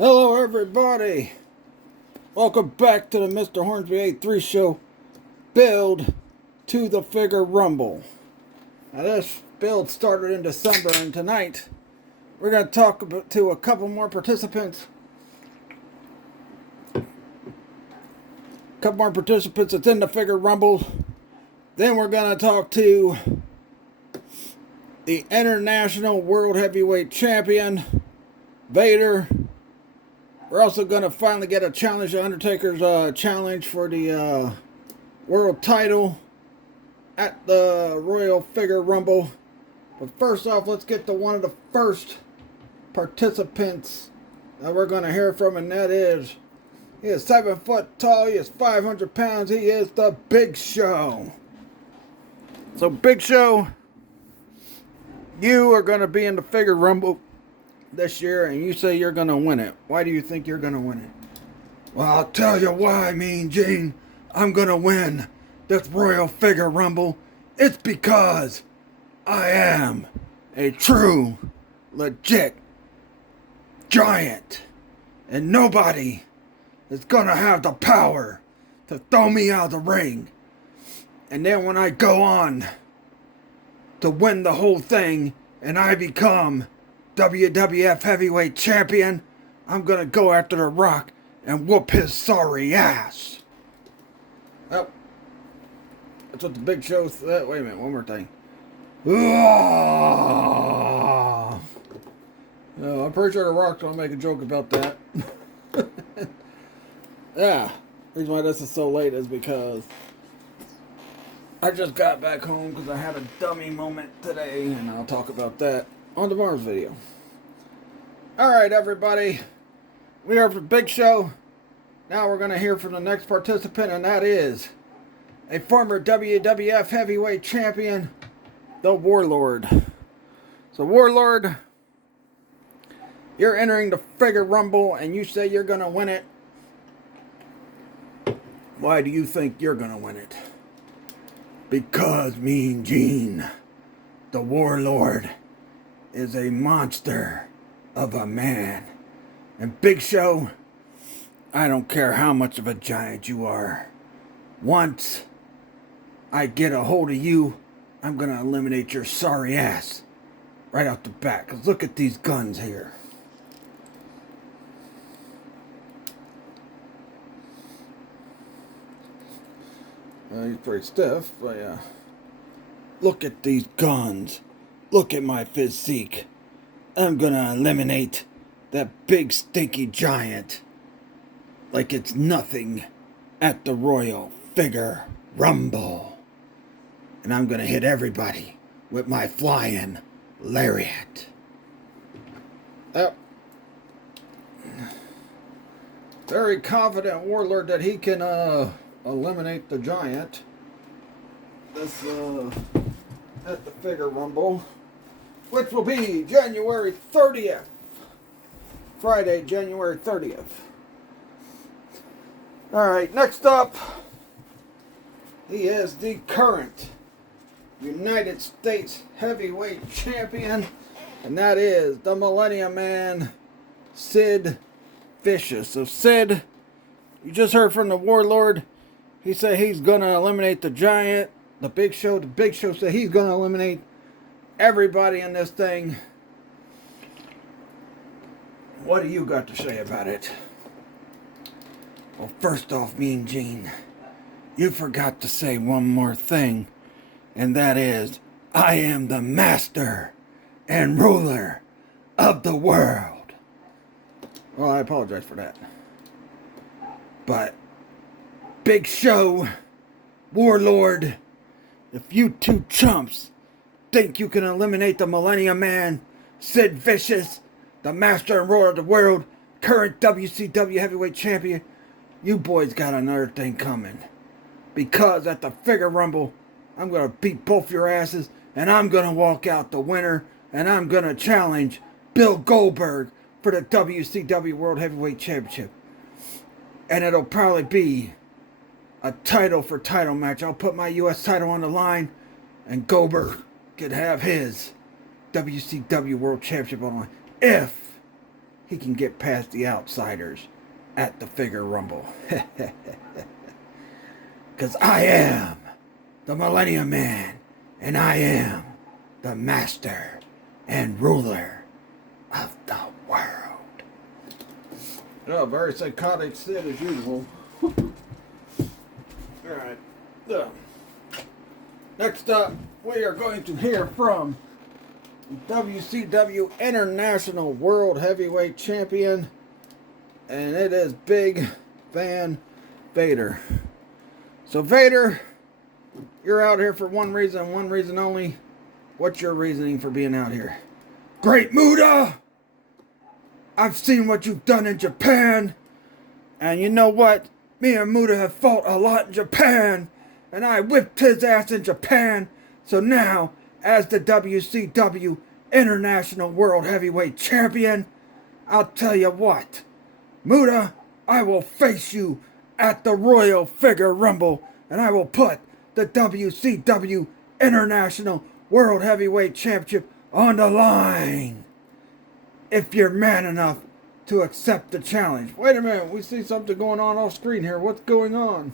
Hello, everybody. Welcome back to the Mr. Hornsby 83 show. Build to the Figure Rumble. Now, this build started in December, and tonight we're going to talk to a couple more participants. That's in the Figure Rumble. Then we're going to talk to the International World Heavyweight Champion, Vader. We're also going to finally get a challenge, the Undertaker's challenge for the world title at the Royal Figure Rumble. But first off, let's get to one of the first participants that we're going to hear from, and that is, he is 7 foot tall, he is 500 pounds, he is the Big Show. So Big Show, you are going to be in the Figure Rumble this year, and you say you're going to win it. Why do you think you're going to win it? Well, I'll tell you why, Mean Gene. I'm going to win this Royal Figure Rumble. It's because I am a true, legit giant. And nobody is going to have the power to throw me out of the ring. And then when I go on to win the whole thing and I become WWF Heavyweight Champion, I'm gonna go after The Rock and whoop his sorry ass. Oh, that's what the Big Show said. Wait a minute, one more thing. Oh, no, I'm pretty sure The Rock's gonna make a joke about that. Yeah, the reason why this is so late is because I just got back home because I had a dummy moment today, and I'll talk about that on tomorrow's video. Alright, everybody, we are for Big Show. Now we're going to hear from the next participant, and that is a former WWF Heavyweight Champion, the Warlord. So Warlord, you're entering the Figure Rumble, and you say you're going to win it. Why do you think you're going to win it? Because Mean Gene, the Warlord, is a monster of a man. And Big Show, I don't care how much of a giant you are. Once I get a hold of you, I'm going to eliminate your sorry ass right off the bat. Because look at these guns here. He's pretty stiff, but yeah. Look at these guns. Look at my physique. I'm gonna eliminate that big stinky giant like it's nothing at the Royal Figure Rumble. And I'm gonna hit everybody with my flying lariat. Oh. Very confident Warlord that he can eliminate the giant. This at the Figure Rumble, which will be January 30th. Friday, January 30th. Alright, next up, he is the current United States Heavyweight Champion, and that is the Millennium Man, Sid Vicious. So Sid, you just heard from the Warlord. He said he's going to eliminate the giant, the Big Show. The Big Show said he's going to eliminate everybody in this thing. What do you got to say about it? Well, first off, Mean Gene, you forgot to say one more thing, and that is, I am the master and ruler of the world. Well, I apologize for that. But Big Show, Warlord, if you two chumps think you can eliminate the Millennium Man, Sid Vicious, the master and ruler of the world, current WCW Heavyweight Champion, you boys got another thing coming. Because at the Figure Rumble, I'm going to beat both your asses, and I'm going to walk out the winner, and I'm going to challenge Bill Goldberg for the WCW World Heavyweight Championship. And it'll probably be a title for title match. I'll put my U.S. title on the line, and Goldberg could have his WCW World Championship on the line if he can get past the outsiders at the Figure Rumble. Because I am the Millennium Man, and I am the master and ruler of the world. Oh, very psychotic Sid as usual. Alright. Next up, we are going to hear from WCW International World Heavyweight Champion, and it is Big Van Vader. So Vader, you're out here for one reason only. What's your reasoning for being out here? Great Muta! I've seen what you've done in Japan, and you know what? Me and Muta have fought a lot in Japan, and I whipped his ass in Japan. So now, as the WCW International World Heavyweight Champion, I'll tell you what, Muta, I will face you at the Royal Figure Rumble, and I will put the WCW International World Heavyweight Championship on the line. If you're man enough to accept the challenge. Wait a minute, we see something going on off screen here. What's going on?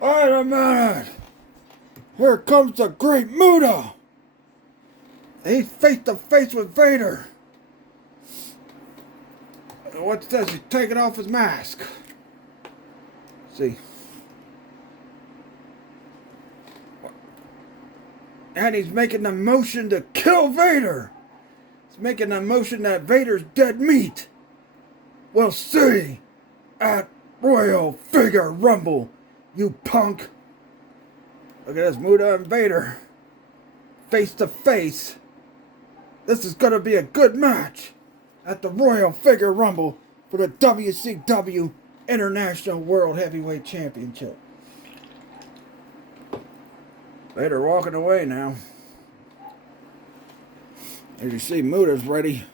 Wait a minute. Here comes the Great Muta. He's face to face with Vader. What's this? He's taking off his mask. Let's see. And he's making the motion to kill Vader. He's making the motion that Vader's dead meat. We'll see at Royal Figure Rumble, you punk. Look at this, Muta and Vader. Face to face. This is going to be a good match at the Royal Figure Rumble for the WCW International World Heavyweight Championship. Vader walking away now. As you see, Muta's ready.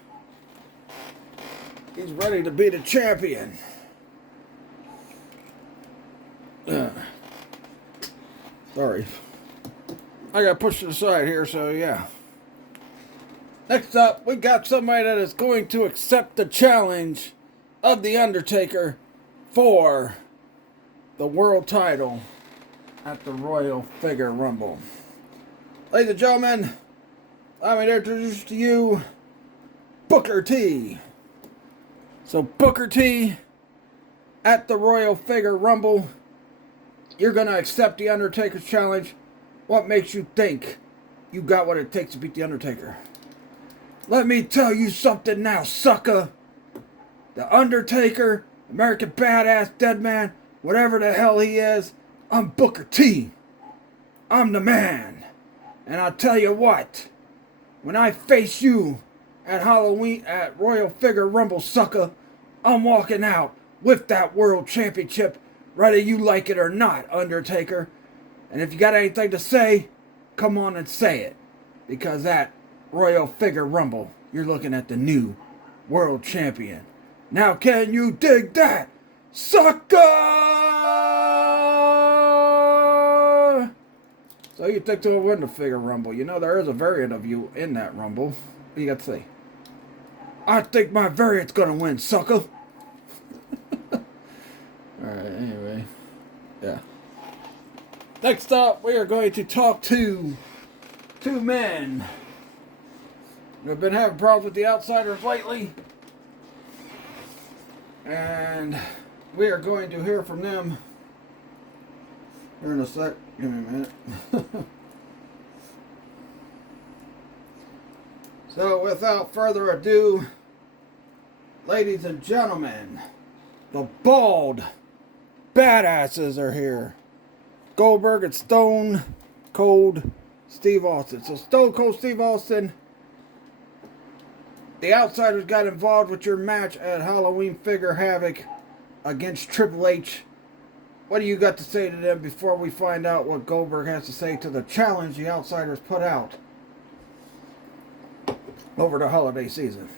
He's ready to be the champion. Sorry. I got pushed to the side here, so yeah. Next up, we got somebody that is going to accept the challenge of The Undertaker for the world title at the Royal Figure Rumble. Ladies and gentlemen, allow me to introduce to you Booker T. So Booker T at the Royal Figure Rumble, you're going to accept The Undertaker's challenge. What makes you think you got what it takes to beat The Undertaker? Let me tell you something now, sucker. The Undertaker, American Badass, Deadman, whatever the hell he is, I'm Booker T. I'm the man. And I'll tell you what, when I face you at Halloween at Royal Figure Rumble, sucker, I'm walking out with that world championship, whether you like it or not, Undertaker. And if you got anything to say, come on and say it. Because at Royal Figure Rumble, you're looking at the new world champion. Now can you dig that, sucker? So you think to win the Figure Rumble. You know there is a variant of you in that Rumble. What do you got to say? I think my variant's gonna win, sucker. Alright, anyway. Yeah. Next up, we are going to talk to two men who have been having problems with the Outsiders lately. And we are going to hear from them here in a sec. Give me a minute. So, without further ado, ladies and gentlemen, the Bald Badasses are here. Goldberg and Stone Cold Steve Austin. So Stone Cold Steve Austin, the Outsiders got involved with your match at Halloween Figure Havoc against Triple H. What do you got to say to them before we find out what Goldberg has to say to the challenge the Outsiders put out over the holiday season?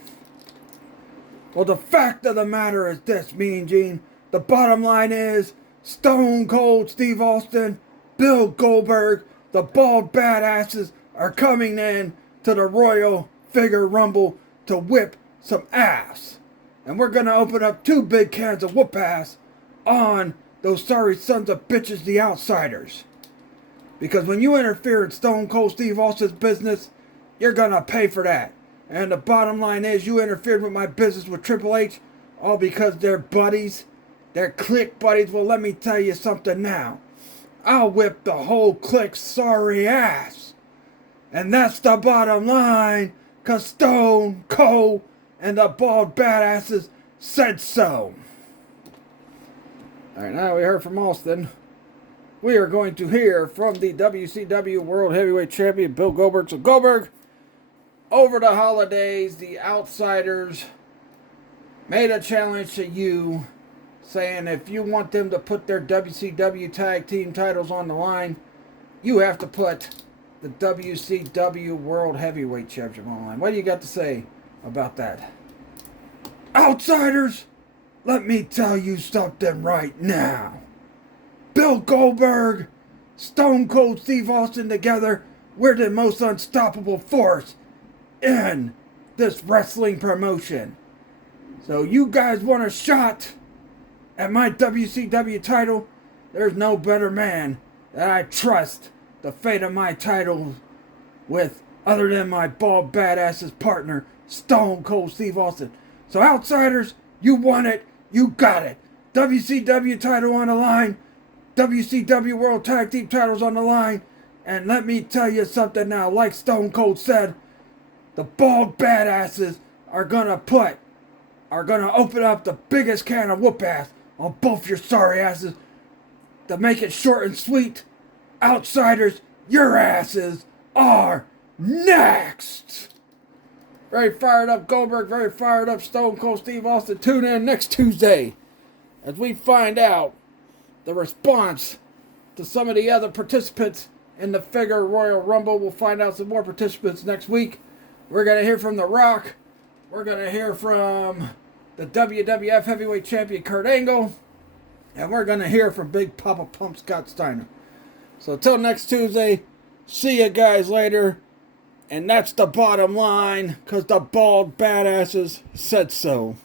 Well, the fact of the matter is this, Mean Gene. The bottom line is Stone Cold Steve Austin, Bill Goldberg, the Bald Badasses are coming in to the Royal Figure Rumble to whip some ass. And we're going to open up 2 big cans of whoop ass on those sorry sons of bitches, the Outsiders. Because when you interfere in Stone Cold Steve Austin's business, you're going to pay for that. And the bottom line is, you interfered with my business with Triple H, all because they're buddies. They're clique buddies. Well, let me tell you something now. I'll whip the whole clique's sorry ass. And that's the bottom line, because Stone Cold and the Bald Badasses said so. Alright, now we heard from Austin. We are going to hear from the WCW World Heavyweight Champion, Bill Goldberg. So Goldberg, over the holidays, the Outsiders made a challenge to you, saying if you want them to put their WCW Tag Team titles on the line, you have to put the WCW World Heavyweight Championship on the line. What do you got to say about that? Outsiders, let me tell you something right now. Bill Goldberg, Stone Cold Steve Austin together, we're the most unstoppable force in this wrestling promotion. So you guys want a shot at my WCW title? There's no better man that I trust the fate of my title with other than my Bald Badass's partner, Stone Cold Steve Austin. So Outsiders, you want it, you got it. WCW title on the line, WCW World Tag Team titles on the line, and let me tell you something now, like Stone Cold said, the Bald Badasses are gonna open up the biggest can of whoop ass on both your sorry asses. To make it short and sweet, Outsiders, your asses are next. Very fired up Goldberg, very fired up Stone Cold Steve Austin. Tune in next Tuesday as we find out the response to some of the other participants in the Figure Royal Rumble. We'll find out some more participants next week. We're going to hear from The Rock. We're going to hear from the WWF Heavyweight Champion Kurt Angle. And we're going to hear from Big Papa Pump Scott Steiner. So until next Tuesday, see you guys later. And that's the bottom line, because the Bald Badasses said so.